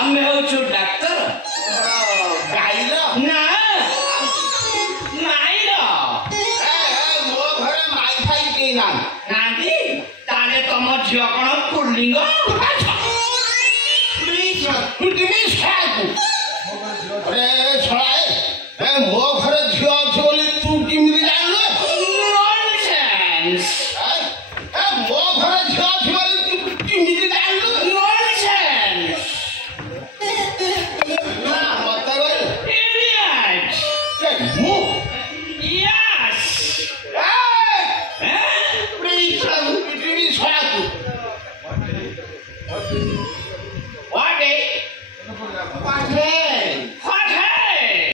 आमे होचु डाक्टर गाइलो ना नाइलो मो घरे माई फाई के ना नादी तारे तम झियो कोन पुल्लिंग प्लीज तू दिमी साकू अरे छळाए मो घरे झियो अछि बोली तू किमिति जानलो नॉनसेंस मो घरे झियो अछि बोली तू किमिति जानलो नॉनसेंस ना मत बोल इडियट मु यस प्लीज तू दिमी साकू व्हाट पाठे